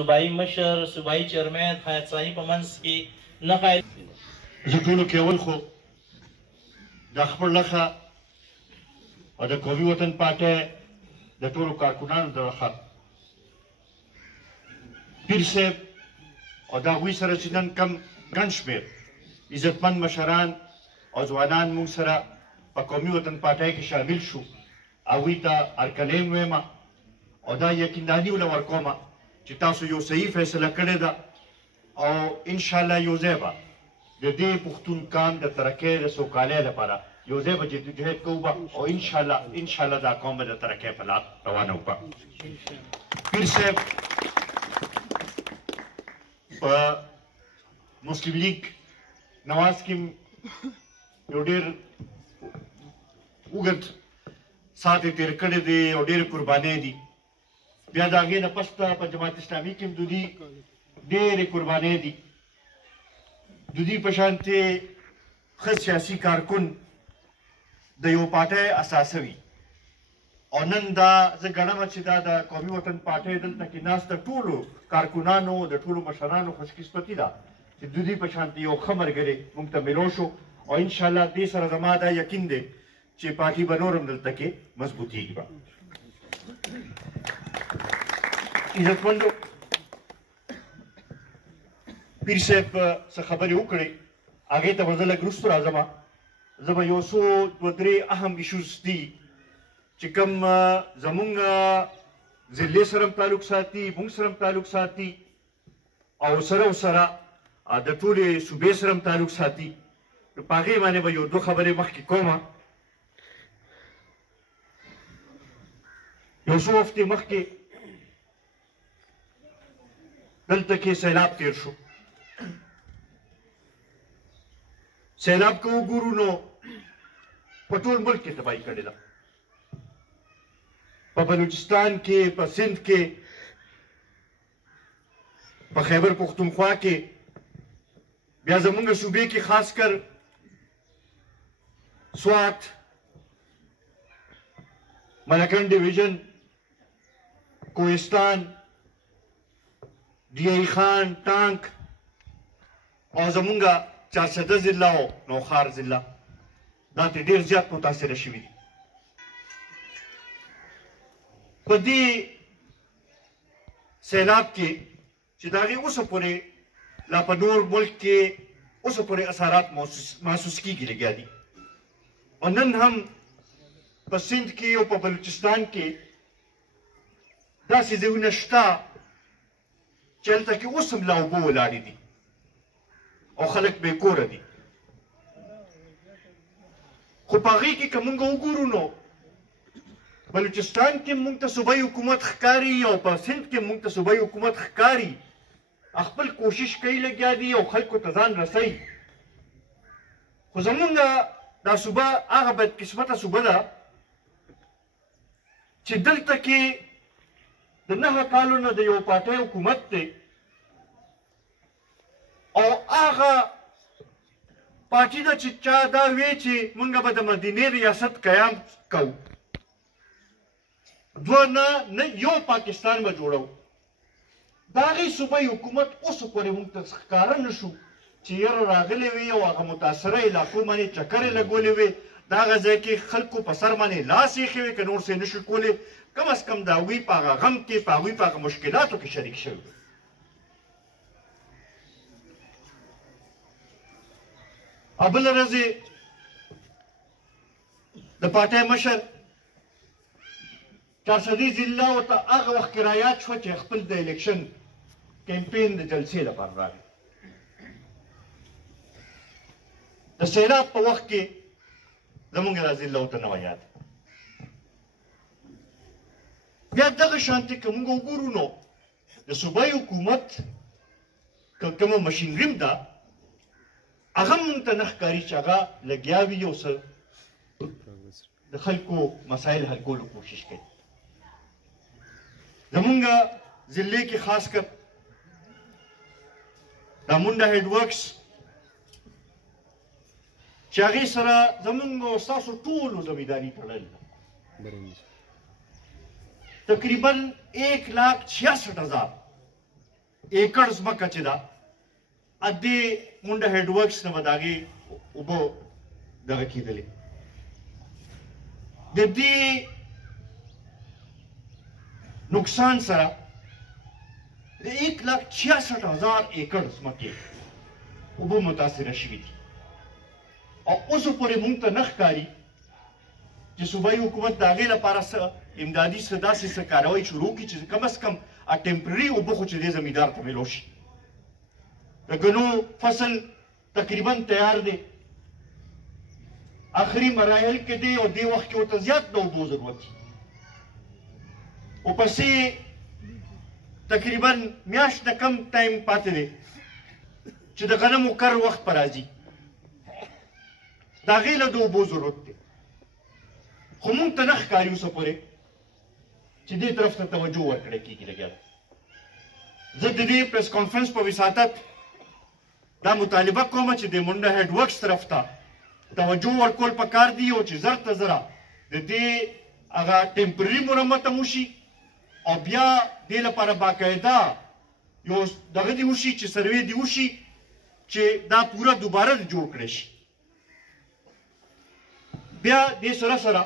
صوبایي مشر صوبایي چیرمن حیات ثاني په منځ کې نښه زه ټولو کې اول خو د خپل لخوا او د قومي وطن پارټۍ د ټولو کارکونانو د لخوا پیر صاحب او د هغوی سره چې نن کم ګڼ شمېر عزتمند مشران او ځوانان موږ سره په قومي وطن پارټۍ کې شامل شو هغوی ته هرکلی م ویمه او دا یقینداني ورله ورکومه چې تاسو یو صحیح فیصله کړې ده او انشاءالله یو ځای به د دې پښتون قام د ترقۍ د سوکالۍ لپاره یو ځای به جدوجهد کوو به او انشاءالله دا قوم به د ترقۍ په لار روانه وکړه. پیر صاحب په مسلم لیگ نواز کې یو ډېر اوږد ساعت یې تېر کړی دی او ډېرې قربانۍ دي. بیا د هغې نه پسته په جماعت اسلامي کې هم دودي ډېرې قربانۍ دي. دودي په شانتې ښه سیاسي کارکن د یو پارټۍ اساسه وي او نن دا زه ګڼمه چې دا د قومي وطن پارټۍ دلته کې ناسته ټولو کارکنانو د ټولو مشرانو خوشقسمتي ده چې دودي په شانتې یو ښه ملګری موږ ته میلو شو او انشاءالله دې سره زما دا یقین دی چې پارټي به نور هم دلته کې مضبوطېږي به. عزتمندو پیر صاحب څه خبرې وکړې هغې ته به زه لږ وروستو راځم. زه به یو څو دوه درې اهم ایشوز دي چې کوم زمونږ ضلعې سره هم تعلق ساتي مونږ سره هم تعلق ساتي او سره د ټولې صوبې سره هم تعلق ساتي نو په هغې باندې به یو دوه خبرې مخکې کومه. یو څو هفتې مخکې دلته کې سیلاب تیر شو. سیلاب که وګورو نو په ټول ملک کې تباهي کړې ده. په بلوچستان کې په سند کې په خیبر پختونخوا کې بیا زمونږ صوبې کې خاص کر سوات ملکن ډیویژن کوهستان ډی خان ټانک او زمونږ چارسده ضلع او نوخار ضلع دا ترې ډېر زیات متاثره شوي دي. په دې سیلاب کې چې د هغې اوسه پورې لا په نور ملک کې اوسه پورې اثرات محسوس کېږي لګیا دي او نن هم په سند کې او په بلوچستان کې داسې ځایونه شته چې هلته کې اوس هم لا اوبه ولاړې دي او خلک بې کوره دي. خو په هغې کې که مونږ وګورو نو بلوچستان کې مونږ ته صوبایي حکومت ښکاري او په سند کې مونږ ته صوبایي حکومت ښکاري خپل کوشش کوي لګیا دي او خلکو ته ځان رسوي. خو زمونږ دا صوبه هغه بدقسمته صوبه ده چې دلته کې د 9 کالو نه د یو پارټۍ حکومت دی او هغه پارټي ده چې چا دا وی چې موږ به د مدینې ریاست قیام کوو دوه نه یو پاکستان به جوړو. د هغې صوبایي حکومت اوسه پورې موږ ته ښکاره نه شو چې یره راغلی وي او هغه متاثره علاقو باندې چکرې لګولې وي د هغه ځای کې خلکو په سر باندې لاس ایښی وي که نور څه نه شو کولی کم از کم د هغوی په هغه غم کې په هغوی په هغه مشکلاتو کې شریک شوي. او بله ورځ د پارټۍ مشر چارسدي ضلع ورته هغه وخت کې رایاد شوه چې خپل د الیکشن کمپین د جلسې لپاره راغی. د سیلاب په وخت کې زمونږ دا ضلع ورته نه وه یاد. بیا دغه شانتې که موږ وګورو نو د صوبایي حکومت کومه مشینري ده هغه موږ ته نه ښکاري چې هغه لګیا وي یو څه د خلکو مسایل حل کولو کوشش کوي. زمونږ ضلع کې خاص کر دا مونډه هیډ ورکس چې هغې سره زمونږ او ستاسو ټولو زمینداري تړلې ده. تقریباً 1,66,000 एकड़ ځمکه چې ده ا دې منډه هډ ورکس نه به د هغې اوبه دغه کېدلې د دې نقصان سره د 1,66,000 एकड़ ځمکې اوبه متاثره شوي دي او اوسه پورې موږ ته نه ښکاري چې صوبایي حکومت د هغې لپاره څه امدادي څه داسې څه کاروی شروع کړي چې کم از کم ټمپرري اوبه خو چې دې زمیندار ته میلو شي د ګنو فصل تقریبا تیار دی آخري مراحل کې دی او دې وخت کې ورته زیات د اوبو ضرورت دی ورپسې تقریبا میاشت نه کم ټایم پاتې دی چې د غنمو کر وخت په راځي د هغې له د اوبو ضرورت دی خو موږ ته نه ښکاري اوسه پورې چې دې طرف ته توجه ورکړی کېږي لګیا زه د دې پریس کانفرنس په وساطت دا مطالبه کوم چې د منډه هډ ورکس طرف ته توجه ورکول پکار دي او چې زر ته زره د دې هغه ټمپرري مرمت هم وشي او بیا دې لپاره باقاعده یو دغه دې وشي چې سروې دې وشي چې دا پوره دوباره جوړ کړی شي بیا دې سره سره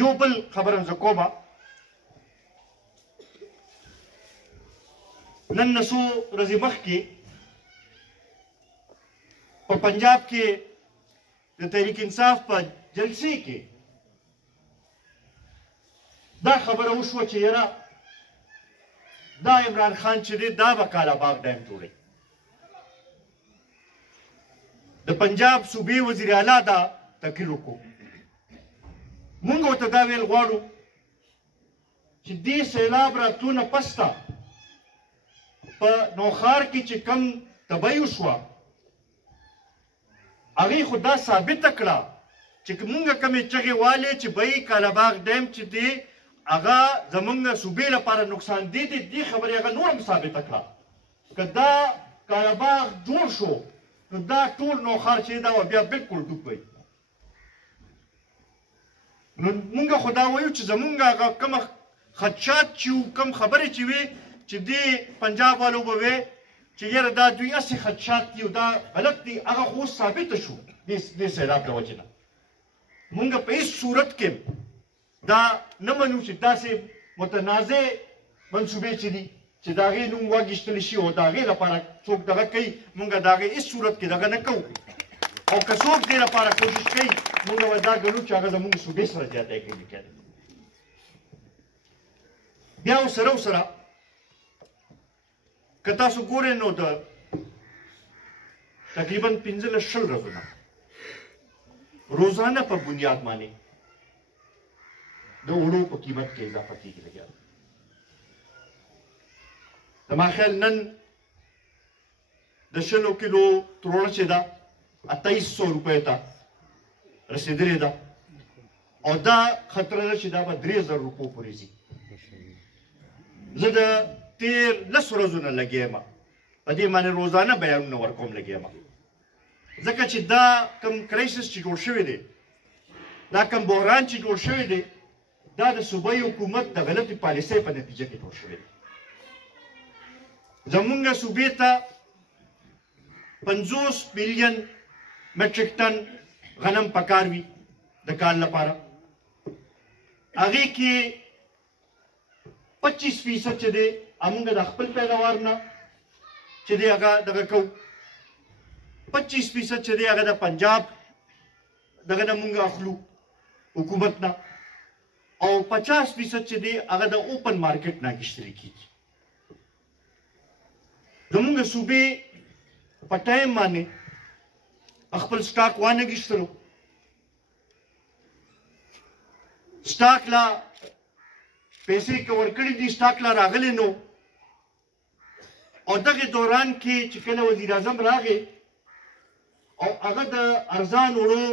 یو بل خبره زه کومه نن نه څو ورځې مخکې په پنجاب کې د تحریک انصاف په جلسې کې دا خبره وشوه چې یاره دا عمران خان چې دی دا به کالاباغ ډیم جوړوي د پنجاب صوبې وزیر اعلی دا تقریر وکړو مونږ ورته دا ویل غواړو چې دې سیلاب راتلو نه پسته په نوښار کې چې کم تبۍ وشوه هغې خو دا ثابته کړه چې مونږ کمې چغې والې چې بی کالاباغ ډیم چې دی هغه زمونږ صوبې لپاره نقصان دی دې خبرې هغه نور هم ثابته کړه که دا کالاباغ جوړ شو نو دا ټول نوښار چې دا بیا بالکل ډوب وي نو مونږ خو دا وایو چې زمونږ هغه کومه خدشات چې کم خبرې چې وي چې دې پنجاب والو به وي چې یاره دا دوی هسې خدشات دي او دا غلط دي هغه خو اوس ثابته شو دې سیلاب له وجې نه مونږ په هېڅ صورت کې دا نه منو چې داسې متنازع منصوبې چې دي چې د هغې نوم واخیستلی شي او د هغې لپاره څوک دغه کوي مونږ د هغې هېڅ صورت کې دغه نه کوو او که څوک دې لپاره کوشش کوي مونږ به دا ګڼو چې هغه زمونږ صوبې سره زیاتی کوي کوي بیا ورسره که تاسو ګورئ نو د تقریبا 15-20 ورځونه روزانه په بنیاد باندې د اوړو په قیمت کې اضافه کېږي لګیا زما خیال نن د 20 کیلو تروړه چې ده 2800 روپیو ته رسېدلې ده او دا خطره ده چې دا به 3000 روپو پورې ځي زه د تیر 10 ورځو نه لګیا یم په دې باندې روزانه بیانونه ورکوم لګیا یم ځکه چې دا کوم کرایسس چې جوړ شوی دی دا کوم بحران چې جوړ شوی دی دا د صوبایي حکومت د غلطې پالیسۍ په نتیجه کې جوړ شوی دی زمونږ صوبې ته 50 میلیون میټریک ټن غنم پکار وي د کال لپاره هغې کې 25% چې دی موږ د خپل پیداوار نه چې دی هغه دغه کوو 25% چې دی هغه د پنجاب دغه نه موږ اخلو حکومت نه او 50% چې دی هغه د اوپن مارکیټ نه اخیستل کېږي زمونږ صوبې په ټایم باندې خپل سټاک وانه اخیستلو سټاک لا پیسې که ورکړي دي سټاک لا راغلی نو او دغه دوران کې چې کله وزیر اعظم راغی او هغه د ارزان وړو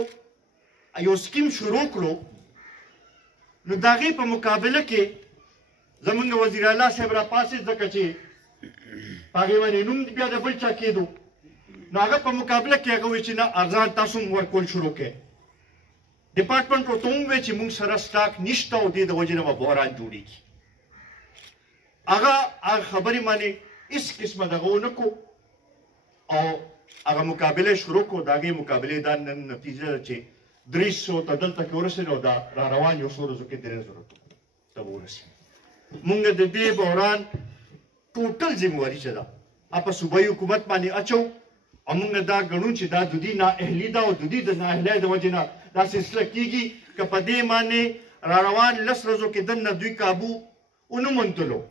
یو سکیم شروع کړو نو د هغې په مقابله کې زمونږ وزیر اعلی صاحب راپاڅېد ځکه چې په هغې باندې نوم بیا د بل چا کېدو نو هغه په مقابله کې هغه وایي چې نه ارزان تاسو هم ورکول شروع کړئ ډپارټمنټ ورته وویل چې موږ سره سټاک نشته او دې د وجې نه به بحران جوړېږي هغه خبرې باندې هیڅ قسمه دغه ونه کو او هغه مقابله شروع کو د هغې مقابلې دا نن نتیجه ده چې 300 ته دلته کې ورسېدو دا را روان یو څو ورځو کې 3,000 ته به ورسېږي. مونږ د دې بحران ټوټل ذمواري چې ده په صوبایي حکومت باندې اچو او مونږ دا ګڼو چې دا د دوی نااهلي ده او د دوی د نااهلۍ د وجې نه دا سلسله کېږي که په دې باندې را روان 10 ورځو کې دننه دوی کابو ونه موندلو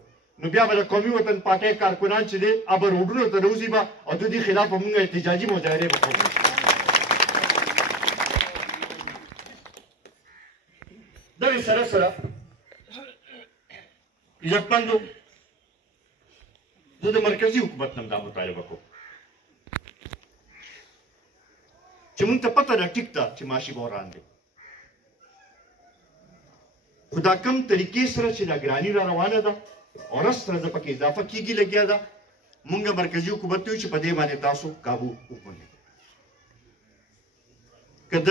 نو بیا به د قومي وطن پارټۍ کارکنان چې دی به روډونو ته راوځي به او د دې خلاف به مونږ احتجاجي مظاهرې به کوو. دغې سره سره عزتمندو زه د مرکزي حکومت نه دا مطالبه کوم چې مونږ ته پته ده ټیک ده چې معاشي بحران دی خو دا کم طریقې سره چې دا ګراني را روانه ده او ورځ تر ورځه پکې اضافه کېږي لګیا ده مونږ مرکزي حکومت ته وایو چې په دې باندې تاسو کابو وکړئ. که د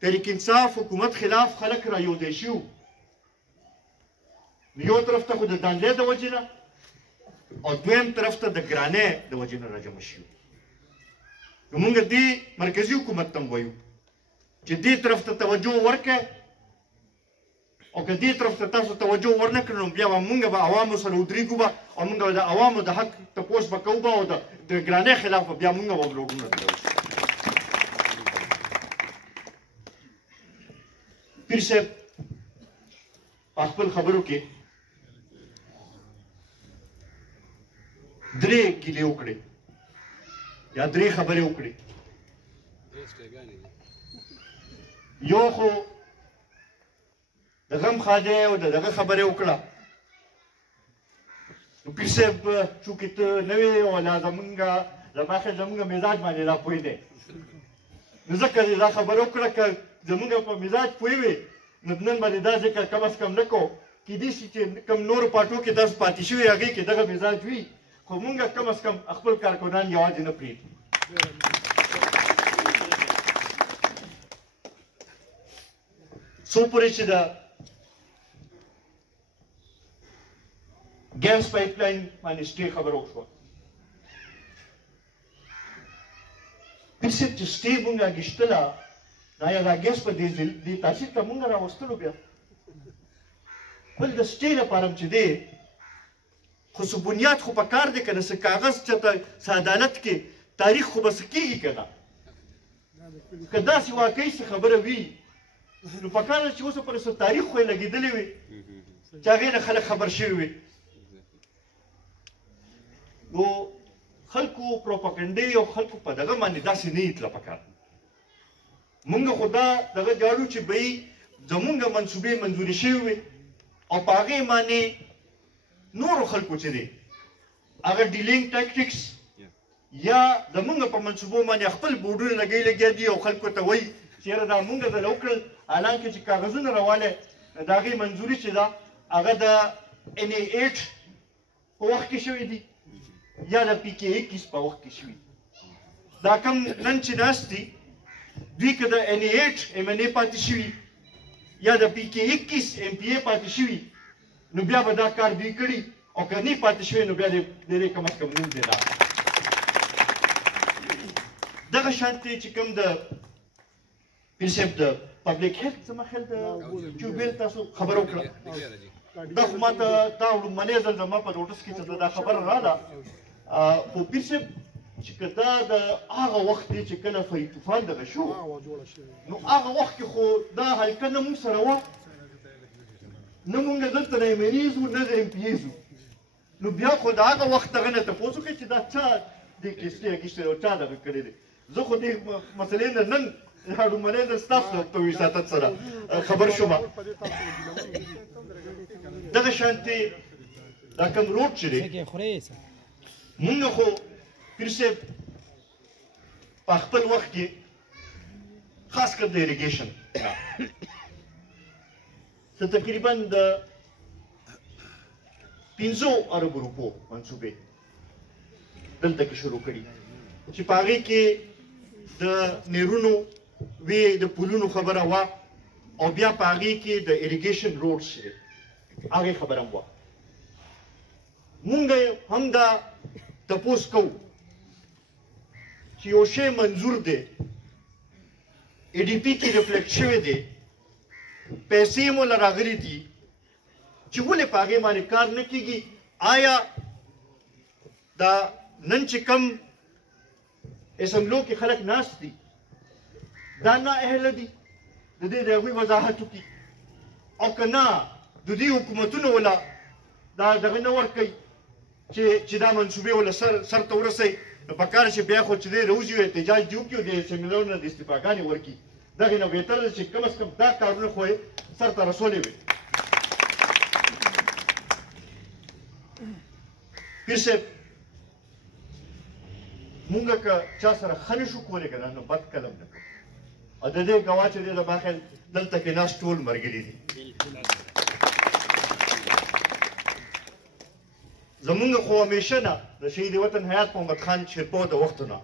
تحریک انصاف حکومت خلاف خلک را یوځای شي یو طرف ته خو د دانلې د وجې نه او دویم طرف ته د ګرانۍ د وجې نه راجمع شي نو مونږ دې مرکزي حکومت ته وایو چې دې طرف ته توجه ورکړئ او که دې طرف ته تاسو توجه ورنه کړئ نو بیا به مونږ به عوامو سره ودرېږو به او مونږ به د عوامو د حق تپوس به کوو به او د ګرانۍ خلاف به بیا مونږ به روډونه ته راوځو. پیر صاحب په خپل خبرو کې 3 ګیلې وکړې یا 3 خبرې وکړې. یو خو د غم خاده او دغه خبرې وکړه نو پیر صاحب چونکې ته نوې او لا زمونږ مزاج باندې دا پوه دی نو ځکه دا خبره وکړه که زمونږ په مزاج پوه وي نو نن باندې دا ذکر کم از کم نه کوو کیدای شي چې کوم نورو پارټو کې داسې پاتې شوي هغې کې دغه مزاج وي خو مونږ کم از کم خپل کارکنان یوازې نه پرېږدو. څو پورې چې د ګیس پایپ لاین باندې سټې خبره وشوه پیر صاحب چې سټې مونږ اخیستله دا یا دا ګیس په دې تاثیر ته مونږ راوستلو بیا بل د سټې لپاره چې دی خو څه بنیاد خو په کار دی که نه څه کاغذ چېرته څه عدالت کې تاریخ خو به څه کېږي که نه که داسې واقعي څه خبره وي نو په کار ده چې اوسه پورې څه تاریخ خو یې لګېدلی وي چې هغې نه خلک خبر شوي وي نو خلکو پروپاګنډې او خلکو په دغه باندې داسې نه یې تله پکار مونږ خو دا دغه جاړو چې به زمونږ منصوبې منظورې شوي وي او په هغې باندې نورو خلکو چې دی هغه ډیلینګ ټیکټکس یا زمونږ په منصوبو باندې خپل بورډونه لګیا دي او خلکو ته وایي چې یاره دا مونږ دله وکړل حالانکې چې کاغذونه راوالی د هغې منظوري چې ده هغه د NA8 په وخت کې شوي دي یا د PK21 په وخت کې شوي دا کم نن چې ناست دي دوی که د NA8 MNA پاتې شوي یا د PK21 MPA پاتې شوي نو بیا به دا کار دوی کړي او که نه پاتې شوي نو بیا د کم از کم نوم دی دا دغه شانتې چې کوم د پیر صاحب د پبلیک هیلث زما خیال د ټیوبویل تاسو خبره وکړه دا خو ما ته دا لومړنی ځل زما په نوټس کې چې دا خبره راغله خو پیر صاحب چې که دا د هغه وخت دی چې کله فی طوفان دغه شو نو هغه وخت کې خو دا حلقه نه مونږ سره وه نه مونږ دلته نه MNAs وو نه د MPAs وو نو بیا خو د هغه وخت دغه نه تپوس وکړئ چې دا چا دې کیسې اخیستې او چا دغه کړی دی زه خو دې مسلې نه نن لومړنی ځل ستاسو په وساطت سره خبر شوم دغه شانتې دا کوم روډ چې دی مونږ خو پیر صاحب په خپل وخت کې خاص کر د اریګیشن څه تقریبا د 500 ارب روپو منصوبې دلته کې شروع کړي چې په هغې کې د نیرونو وی د پولونو خبره وه او بیا په هغې کې د اریګیشن روډز چې دی هغې خبره هم وه مونږ هم دا تپوس کوو چې یو شی منظور دی ADP کې ریفلیکټ شوی دی پیسې مو راغلي دي چې ولې په هغې باندې کار نه کېږي آیا دا نن چې کم اسمبلو کې خلک ناست دي دا نااهله دي د دې د هغوی وضاحت وکړي او که نه د دې حکومتونو وله دا دغه نه ورکوي چې دا منصوبې وله سر ته ورسوي نو پکار چې بیا خو چې دی راوځي او احتجاج دې وکړي او د اسمبلیو نه د استعفاګانې ورکړي دغې نه بهتر ده چې کم از کم دا کارونه خو یې سر ته رسولی وي پیر صاحب مونږ که چا سره ښه نه شو کولی که نه نو بد کلم نه کوو او د دې ګواه چې دی زما خیال دلته کې ناست ټول ملګري دي زمونږ خو همیشه نه د شهید وطن حیات محمد خان شیرپو د وختو نه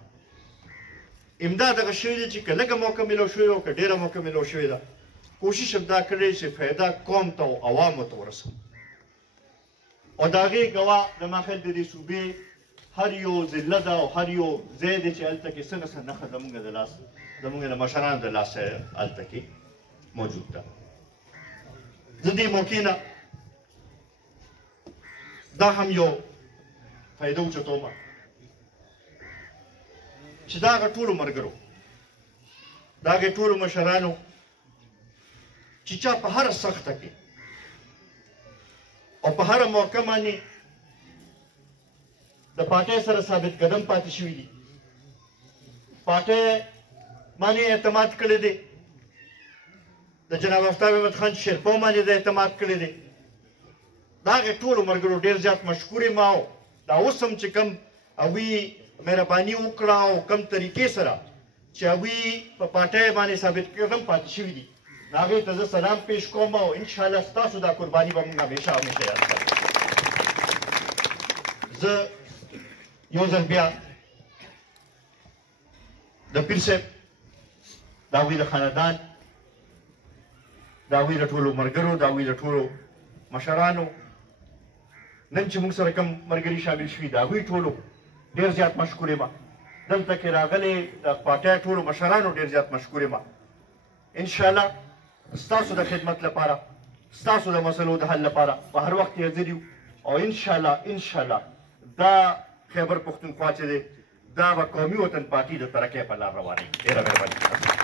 امداد هغه شوی دی چې که لږه موقع میلاو شوې او که ډېره موقع میلاو شوې ده کوشش هم دا کړی چې فایده قوم ته او عوامو ته ورسوم او د هغې ګواه زما خیال د دې صوبې هر یو ضلع ده او هر یو ځای دی چې هلته کې څنګه څه نښه زمونږ د لاس زمونږ د مشرانو د لاسه هلته کې موجود ده زه دې موقع نه دا هم یو فایده اوچتومه چې د هغه ټولو ملګرو د هغې ټولو مشرانو چې چا په هره سخته کې او په هره موقع باندې د پارټۍ سره ثابت قدم پاتې شوي دي پارټۍ باندې اعتماد کړی دی د جناب آفتاب احمد خان شیرپو باندې د اعتماد کړی دی د هغې ټولو ملګرو ډېر زیات مشکور یم او دا اوس هم چې کوم هغوی مهرباني وکړه او کوم طریقې سره چې هغوی په پارټۍ باندې ثابت قدم پاتې شوي دي نو هغې ته زه سلام پیش کوم او انشاءالله ستاسو دا قرباني به موږ همیشه همیشه یاد کړو زه یو ځل بیا د پیر صاحب د هغوی د خاندان د هغوی د ټولو ملګرو د هغوی د ټولو مشرانو نن چې موږ سره کوم ملګري شامل شوي د هغوی ټولو ډېر زیات مشکور یم دلته کې راغلي د پارټۍ ټولو مشرانو ډېر زیات مشکور یم انشاءالله ستاسو د خدمت لپاره ستاسو د مسلو د حل لپاره په هر وخت حاضر یو او انشاءالله دا خیبر پښتونخوا چې دی دا به قومي وطن پارټي د ترقۍ په لار روانوي ډېره مهرباني